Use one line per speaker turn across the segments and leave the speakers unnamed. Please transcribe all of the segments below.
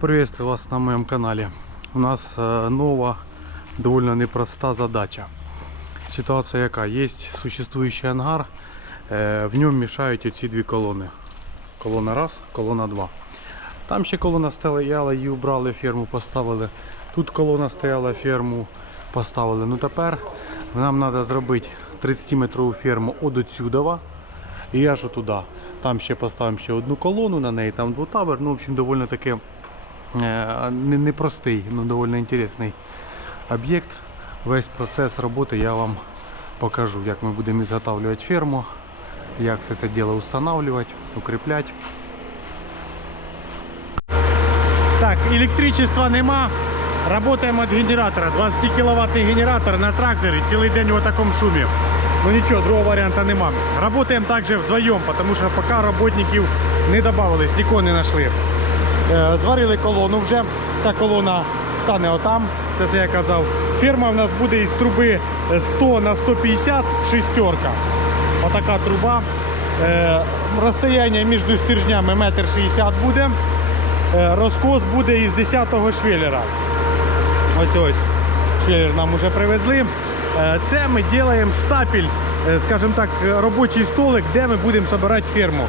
Приветствую вас на моем канале. У нас э, нова, довольно непроста задача. Ситуация яка? Есть существующий ангар, э, в нем мешають оці дві колони. Колона раз, колона два. Там ще колона стояла, її убрали, ферму поставили. Тут колона стояла, ферму поставили. Ну тепер нам треба зробити 30-метрову ферму от отсюдова і аж туди. Там ще поставимо ще одну колону на неї, там двутабер. Ну, в общем, довольно таки непростий, ну доволі інтересний об'єкт. Весь процес роботи я вам покажу, як ми будемо ізготавлювати ферму, як все це діло встановлювати, укріпляти. Так, електричества нема. Работаем от генератора. 20 киловаттный генератор на тракторе. Целый день в таком шуме. Ну ничего, другого варианта нема. Работаем также вдвоем, потому что пока работників не добавилось, нікого не знайшли. Е, Зварили колону вже. Ця колона стане отам. Це це я казав. Ферма в нас буде із труби 100 на 150 шестерка. Отака труба. Е, Розстояння між стержнями метр шістдесят буде. Е, Розкос буде із 10-го швеллера. Ось ось. Швеллер нам вже привезли. Це ми робимо стапель, е, скажімо так, робочий столик, де ми будемо збирати ферму.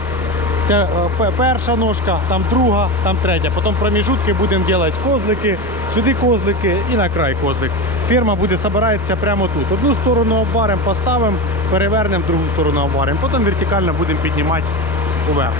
Це е, перша ножка, там друга, там третя. Потім проміжутки будемо робити козлики, сюди козлики і на край козлик. Ферма буде збиратися прямо тут. Одну сторону обваримо, поставимо, перевернемо, другу сторону обваримо. Потім вертикально будемо піднімати уверх.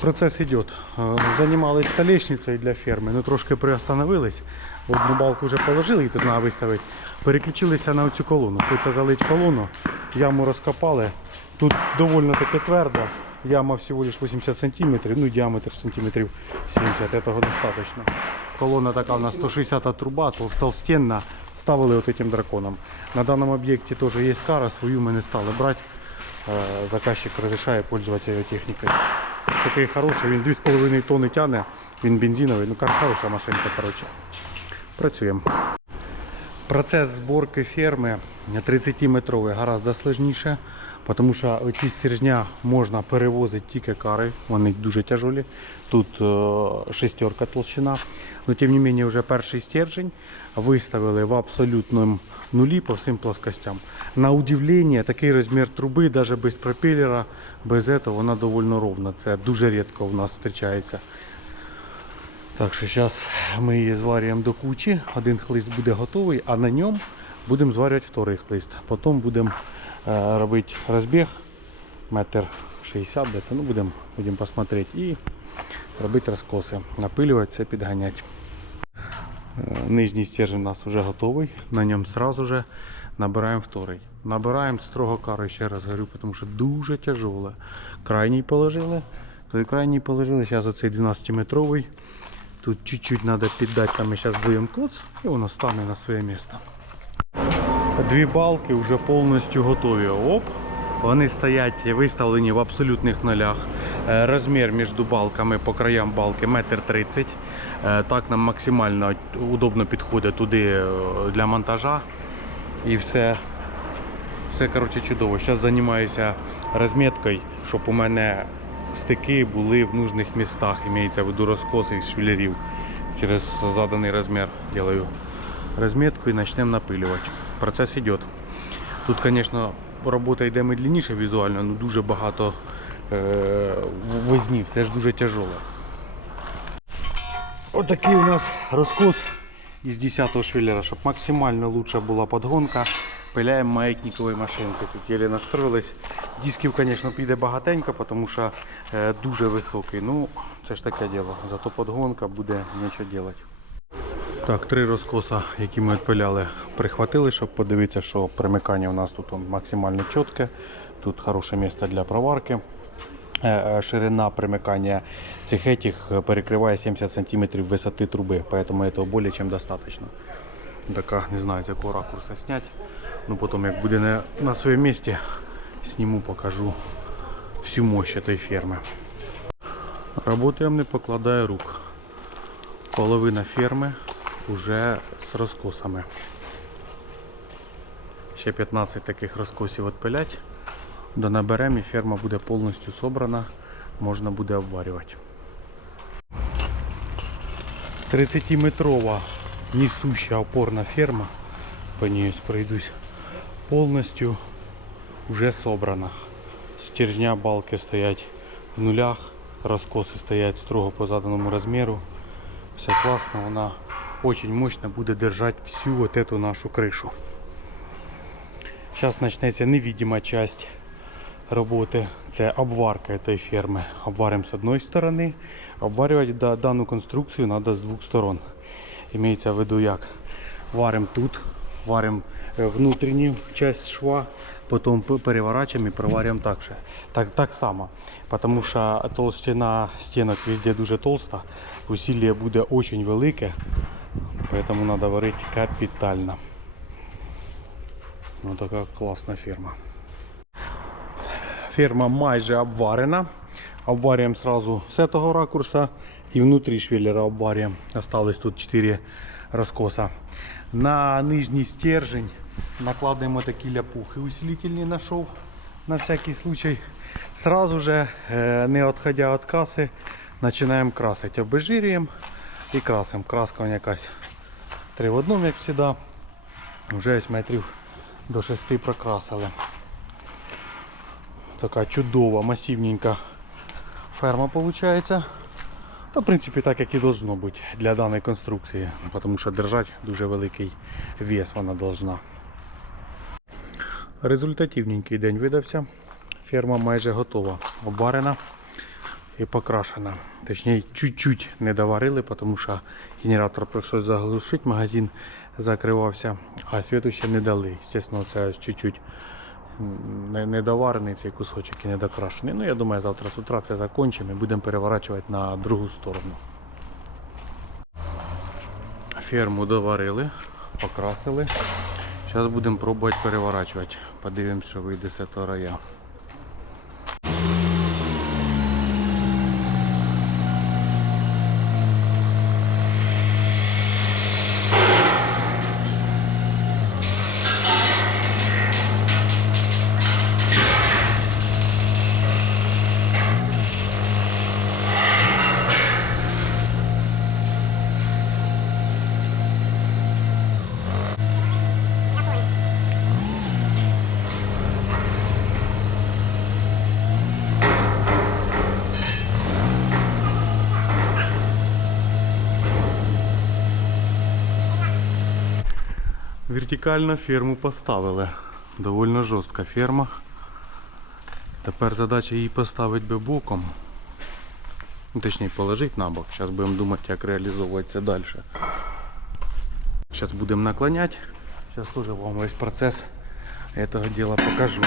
Процес идет. Э, Занимались столешницей для ферми, ну трошки приостановились. Одну балку вже положили, її тут треба виставити. Переключилися на цю колону. Хочеться залити колону, яму розкопали. Тут доволі таки твердо. Яма всего лишь 80 сантиметрів, ну діаметр сантиметрів 70, этого достаточно. Колона така у нас 160 труба, тол- толстенна. Ставили от этим драконом. На даному об'єкті теж є кара, свою ми не стали брати. Е, Заказчик розрішає пользуватися його технікою. Такий хороший, він 2,5 тонни тягне, він бензиновий, ну хороша машинка, коротше. Працюємо. Процес зборки ферми 30-метровий гораздо складніше, тому що ці стержня можна перевозити тільки кари, вони дуже тяжелі. Тут е, шестерка толщина. Но тим не менше вже перший стержень виставили в абсолютному нулі по всім плоскостям. На удивлення, такий розмір труби, навіть без пропелера, без цього вона доволі ровна. Це дуже рідко в нас зустрічається. Так що зараз ми її зварюємо до кучі. Один хлист буде готовий, а на ньому будемо зварювати вторий хлист. Потім будемо робити розбіг метр 60 десь, ну будемо будем посмотрети і робити розкоси, напилювати це, підганяти. Е, Нижній стержень у нас вже готовий, на ньому сразу же набираємо вторий. Набираємо строго кару, ще раз говорю, тому що дуже тяжеле. Крайній положили, той крайній положили, зараз оцей 12-метровий. Тут чуть-чуть треба піддати, там ми зараз будемо коц, і воно стане на своє місце. Дві балки вже повністю готові. Оп. Вони стоять виставлені в абсолютних нулях. Е, Розмір між балками по краям балки 1,30 м. Так нам максимально удобно підходить туди е, для монтажа. І все, все коротше, чудово. Зараз займаюся розміткою, щоб у мене стики були в нужних містах. Імеється в виду розкоси із швелерів. Через заданий розмір делаю розмітку і почнемо напилювати. Процес йде. Тут, звісно, робота йде медленніше візуально, але дуже багато е- возні, все ж дуже тяжеле. Отакий у нас розкос із 10-го швеллера, щоб максимально лучша була подгонка. Пиляємо маятникові машинки. Тут єлі настроїлись. Дисків, звісно, піде багатенько, тому що е, дуже високий. Ну, це ж таке діло. Зато подгонка буде нічого робити. Так, три розкоса, які ми відпиляли, прихватили, щоб подивитися, що примикання у нас тут он, максимально чітке. Тут хороше місце для проварки. Е, е, Ширина примикання цих этих е, перекриває 70 см висоти труби, поэтому этого более чем достаточно. Така, не знаю, з якого ракурсу зняти. Ну, потім, як буде на, на своєму місці, зніму, покажу всю мощь этой ферми. Работаємо не покладая рук. Половина ферми вже з розкосами. Ще 15 таких розкосів відпилять. Донаберемо і ферма буде повністю собрана, можна буде обварювати. 30-метрова несущая опорна ферма. По ось пройдусь повністю вже собрана. Стержня балки стоять в нулях, розкоси стоять строго по заданому розміру. Все класно, вона очень мощно буде держати всю вот эту нашу кришу. Зараз почнеться невидима часть роботи. Це обварка цієї ферми. Обваримо з одної сторони. Обварювати да- дану конструкцію треба з двох сторон. Імеється в виду як. Варимо тут, варимо е, внутрішню часть шва, потім переворачуємо і проварюємо так, же. так, так само. Тому що толщина стінок везде дуже толста, усилля буде дуже велике, тому треба варити капітально. Ось така класна ферма. Ферма майже обварена. Обварюємо сразу з цього ракурса і внутрі швеллера обварюємо. Осталось тут 4 розкоса. На нижній стержень накладаємо такі ляпухи усилительні на шов на всякий случай. Сразу же, е, не відходя від каси, починаємо красити. Обезжирюємо і красимо. Краска якась 3 в одному, як завжди. Вже ось метрів до 6 прокрасили. Така чудова, масивненька ферма виходить. Та, в принципі, так як і должно бути для даної конструкції, тому що держати дуже великий вес вона должна. Результативненький день видався. Ферма майже готова, обварена і покрашена. Точніше, чуть-чуть не доварили, тому що генератор прийшлось заглушити, магазин закривався, а світу ще не дали. Звісно, це чуть-чуть не, недоварений цей кусочок і недокрашений. Ну, я думаю, завтра з утра це закінчимо і будемо переворачувати на другу сторону. Ферму доварили, покрасили. Зараз будемо пробувати переворачувати. Подивимось, що вийде з цього рая. Вертикально ферму поставили. Довольно жорстка ферма. Тепер задача її поставити би боком. Ну, Точніше положити на бок. Зараз будемо думати, як реалізовуватися далі. Зараз будемо наклоняти. Зараз теж вам весь процес этого дела покажу.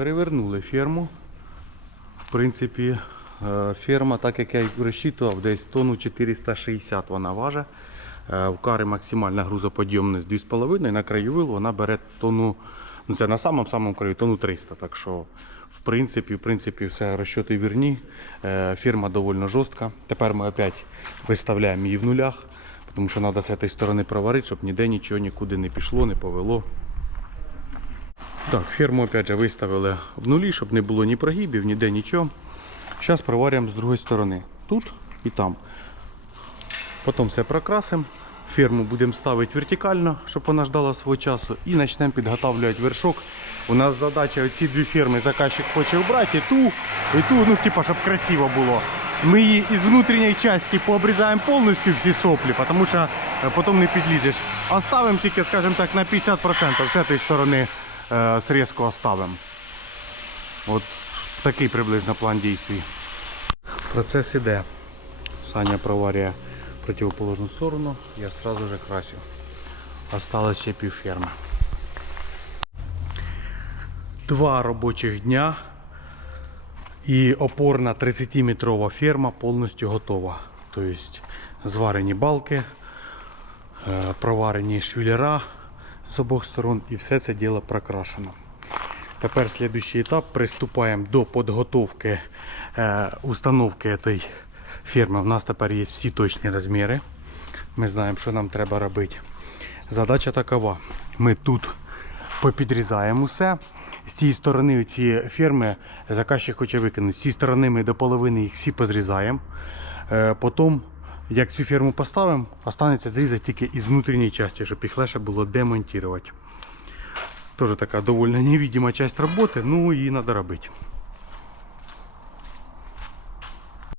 Перевернули ферму. В принципі, е, ферма, так як я розчитував, десь тонну 460 вона важить. Е, В кари максимальна грузоподйомність 2,5, на краєвил вона бере тонну, ну це на самому самому краю, тонну 300. Так що, в принципі, в принципі, все розчоти вірні. Е, Ферма доволі жорстка. Тепер ми опять виставляємо її в нулях, тому що треба з цієї сторони проварити, щоб ніде нічого нікуди не пішло, не повело. Так, ферму опять же виставили в нулі, щоб не було ні прогибів, ніде нічого. Зараз проварюємо з другої сторони. Тут і там. Потім все прокрасимо. Ферму будемо ставити вертикально, щоб вона ждала свого часу. І почнемо підготовлювати вершок. У нас задача оці дві ферми заказчик хоче вбрати і ту, і ту, ну типа, щоб красиво було. Ми її із внутрішньої частини пообрізаємо повністю всі соплі, тому що е, потім не підлізеш. Оставимо тільки, скажімо так, на 50% з цієї сторони е, срізку оставимо. От такий приблизно план дій. Процес іде. Саня проварює противоположну сторону, я сразу же красю. Осталось ще пів ферми. Два робочих дня і опорна 30-метрова ферма повністю готова. Тобто зварені балки, е, проварені швілера з обох сторон і все це діло прокрашено. Тепер слідуючий етап. Приступаємо до підготовки е, установки цієї фірми. У нас тепер є всі точні розміри. Ми знаємо, що нам треба робити. Задача такова. Ми тут попідрізаємо все. З цієї сторони ці фірми заказчик хоче викинути. З цієї сторони ми до половини їх всі позрізаємо. Е, Потім, як цю ферму поставимо, останеться зрізати тільки із внутрішньої частини, щоб їх легше було демонтувати. Тоже така доволі невидима часть роботи, ну її треба робити.